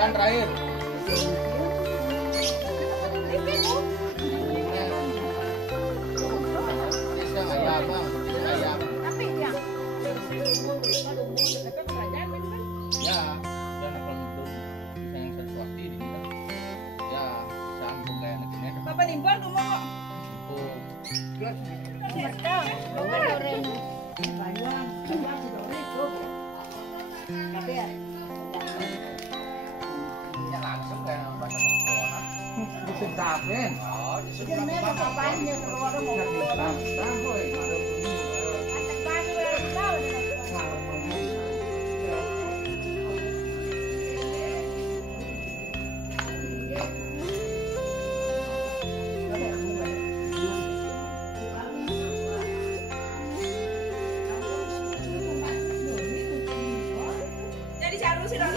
bulan terakhir. Sapin. Oh, disuruh ngapain dia keluar mau jadi cari sih dong.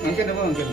Mungkin apa mungkin?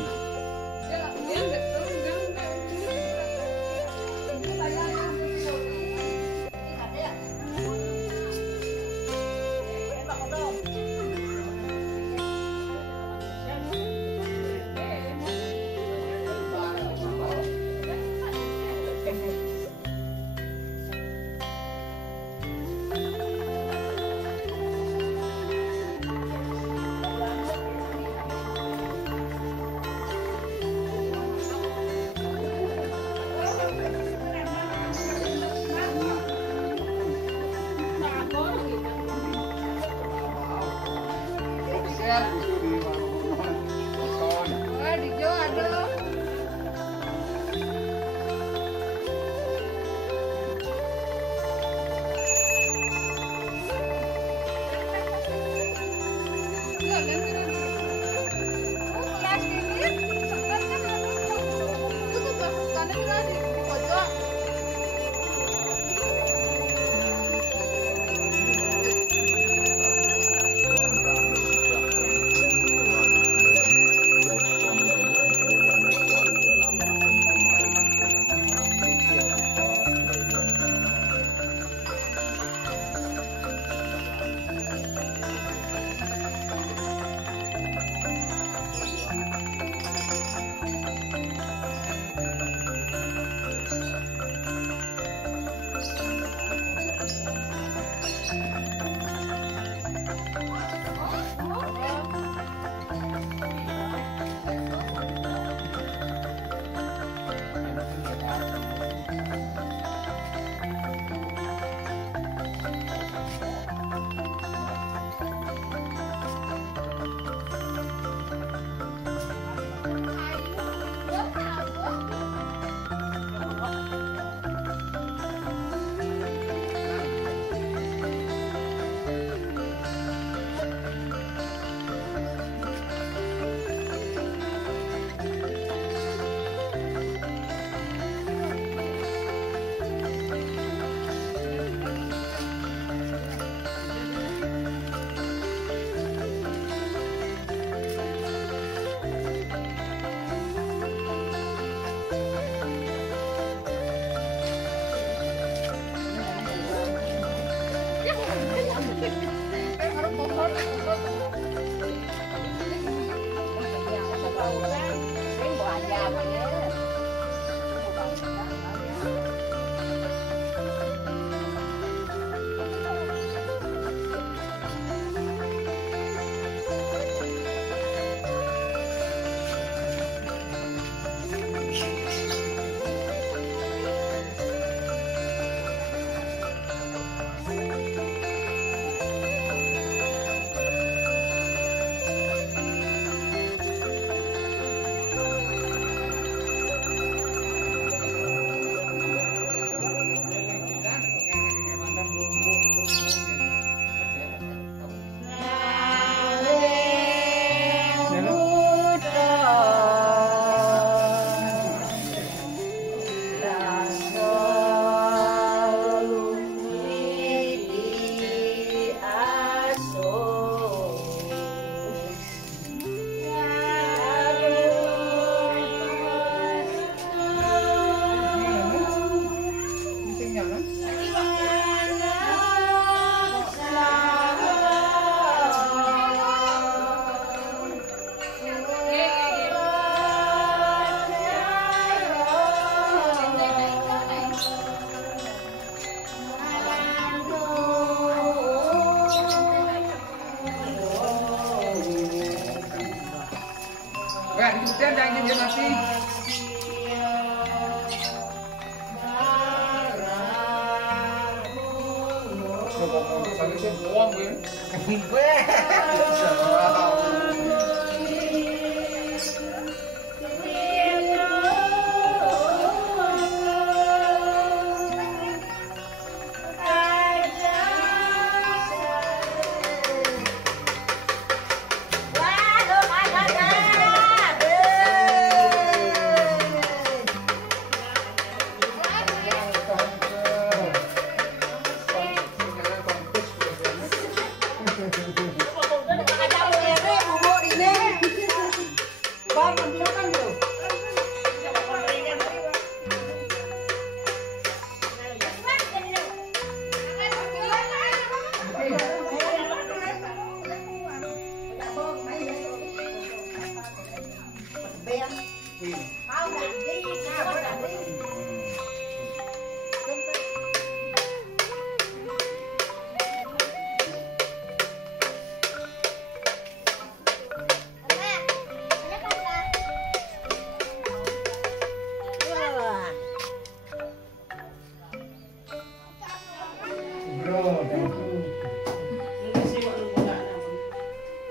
Enggak, disebutnya jangan dia nanti.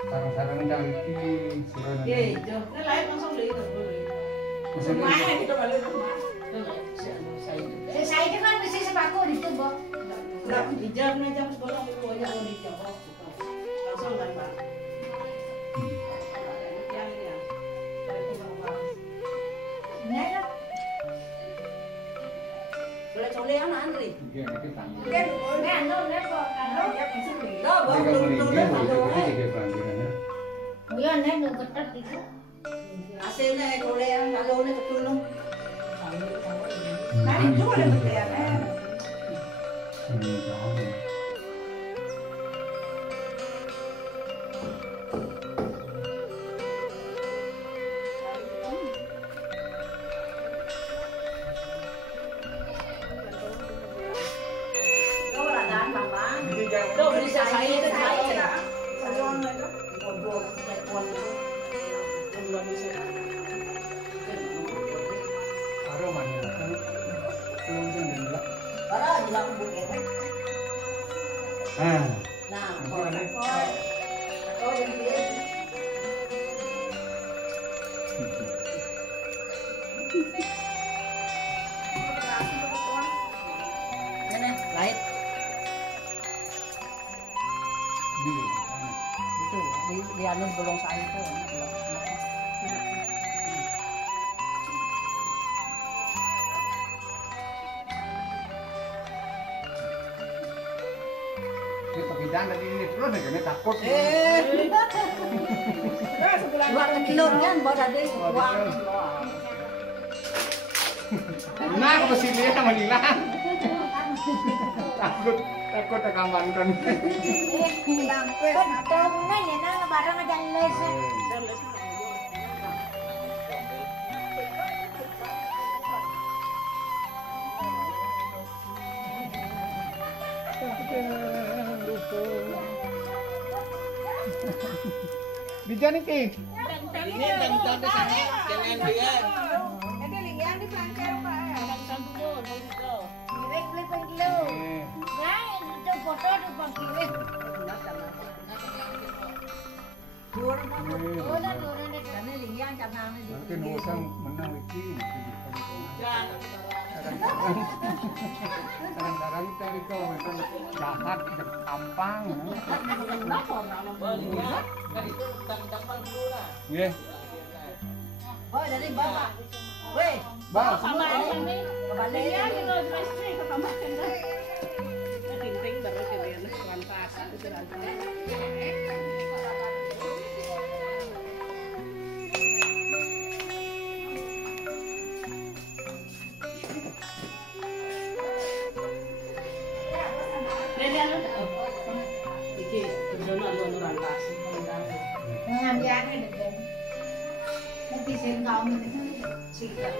Sarang-sarang cari suruh nanti. Saya itu kan mesti sepaku di tubuh. Di jam sekolah itu banyak orang di jam langsung kan Pak. Boleh anak Andri. Iya, itu tanggung. Iya, nek nu ketat itu. Hasilnya kolean kalau nek ketulung. Nah, itu ada betul. Đâu đi xe máy cái máy này. Đó gì đâu buồn kẹt. Nào, coi này coi. Coi bên kia. Ini nih, light. Itu di anu bolong saya itu. Jangan tadi ini terus nih takut. Buat kilo kan buat ada uang. Nah, ke sini sama hilang. Takut tekan banten. Hilang pes. Betul nih ya nang barang aja les. Bisa nih, Ki. Ini dan di sana jangan dia. Nanti lihat di pangkal Pak. Direk beli pengkilo. Nah, itu foto di pangkal. Dua-dua deh. Karena lihat jangan di. Mungkin usang menang iki. Kadang-kadang cari kau itu jahat, gampang. Iya. Oh, dari Bapak. Weh, Bang, kembali ya gitu, Penting baru kalian lantas itu iki kerjanya lu rantas. Ngambiannya deh. Nanti saya tahu nih. Singkat.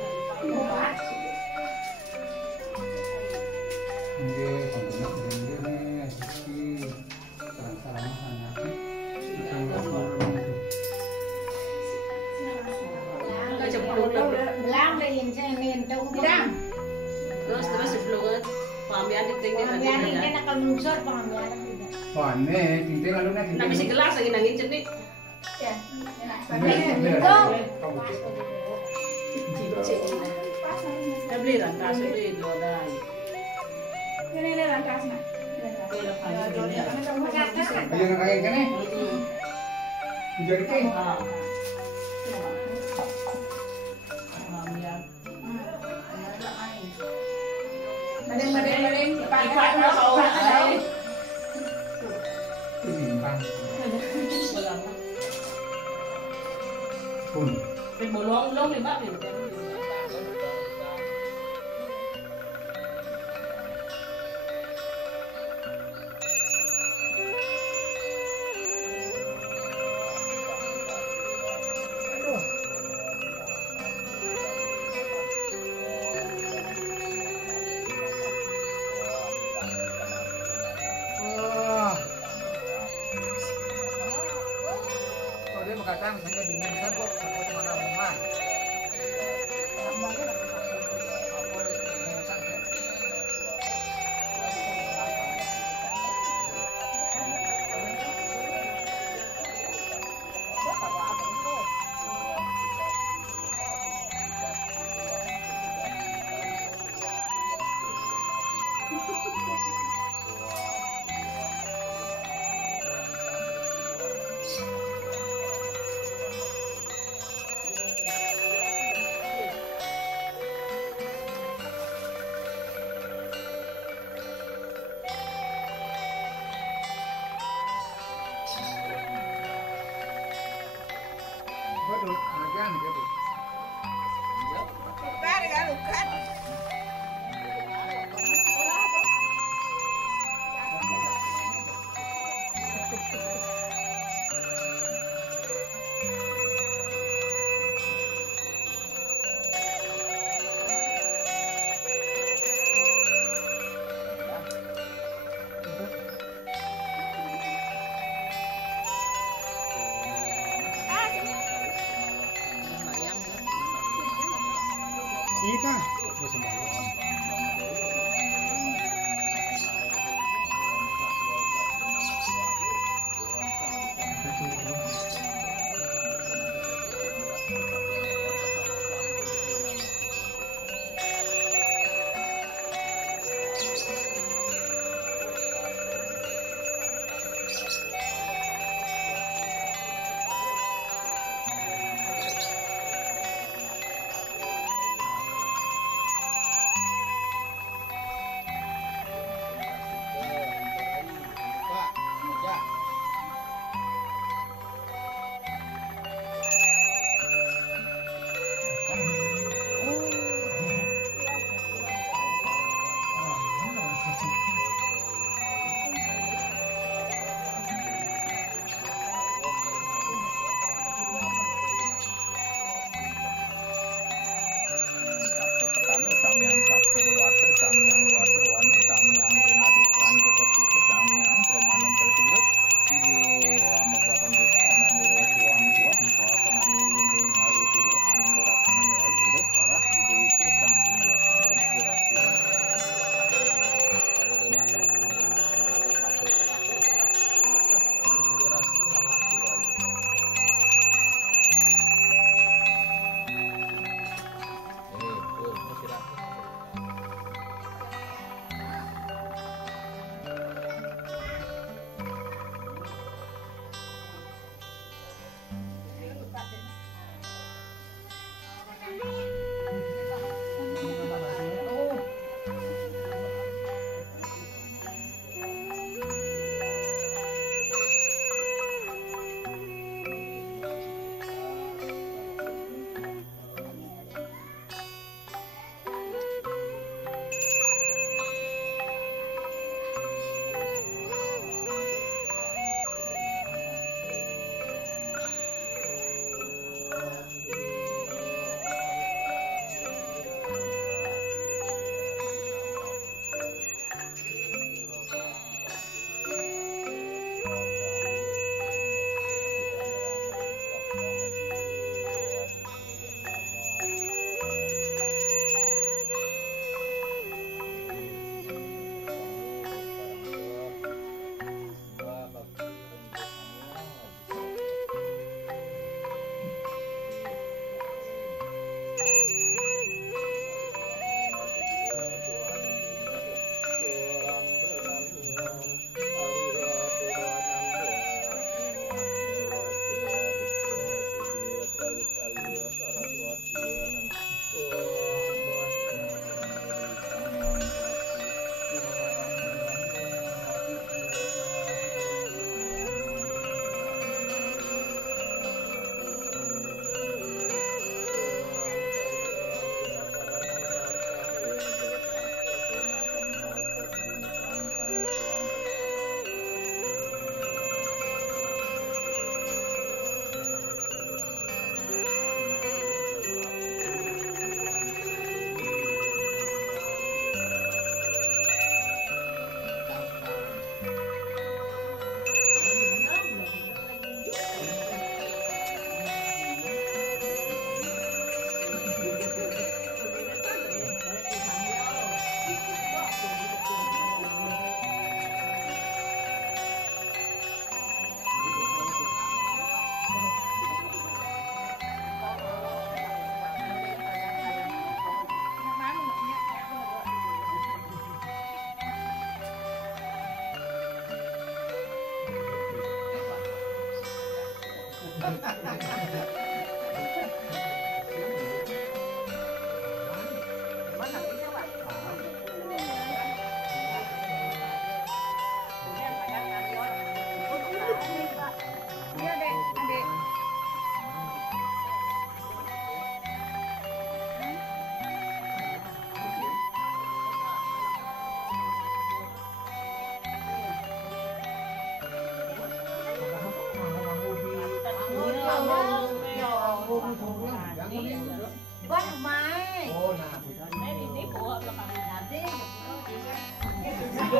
Iya, kontennya begini, asik. Terang-terang anak. belang deh yang saya nentong bilang. Terus sebelumnya pambian tinggi Pengambilan ini akan melusur pengambilan tidak. Wah, nih, tinting lalu nih. Nah, bisa gelas lagi nangin cenik. Ya. Saya beli rantas beli dodai. Ini lantasnya. Ayo nak kayak gini. Jadi ke. Badeng. Ipat na kau. Timbang. Pun. Bolong-bolong ni Mbak. Kadang saya diminta kok aku mana rumah. Betul, agan gitu. Iya, Mana bisa Pak? Iya dek, adek. Bang Mai. Oh, nah. Nanti.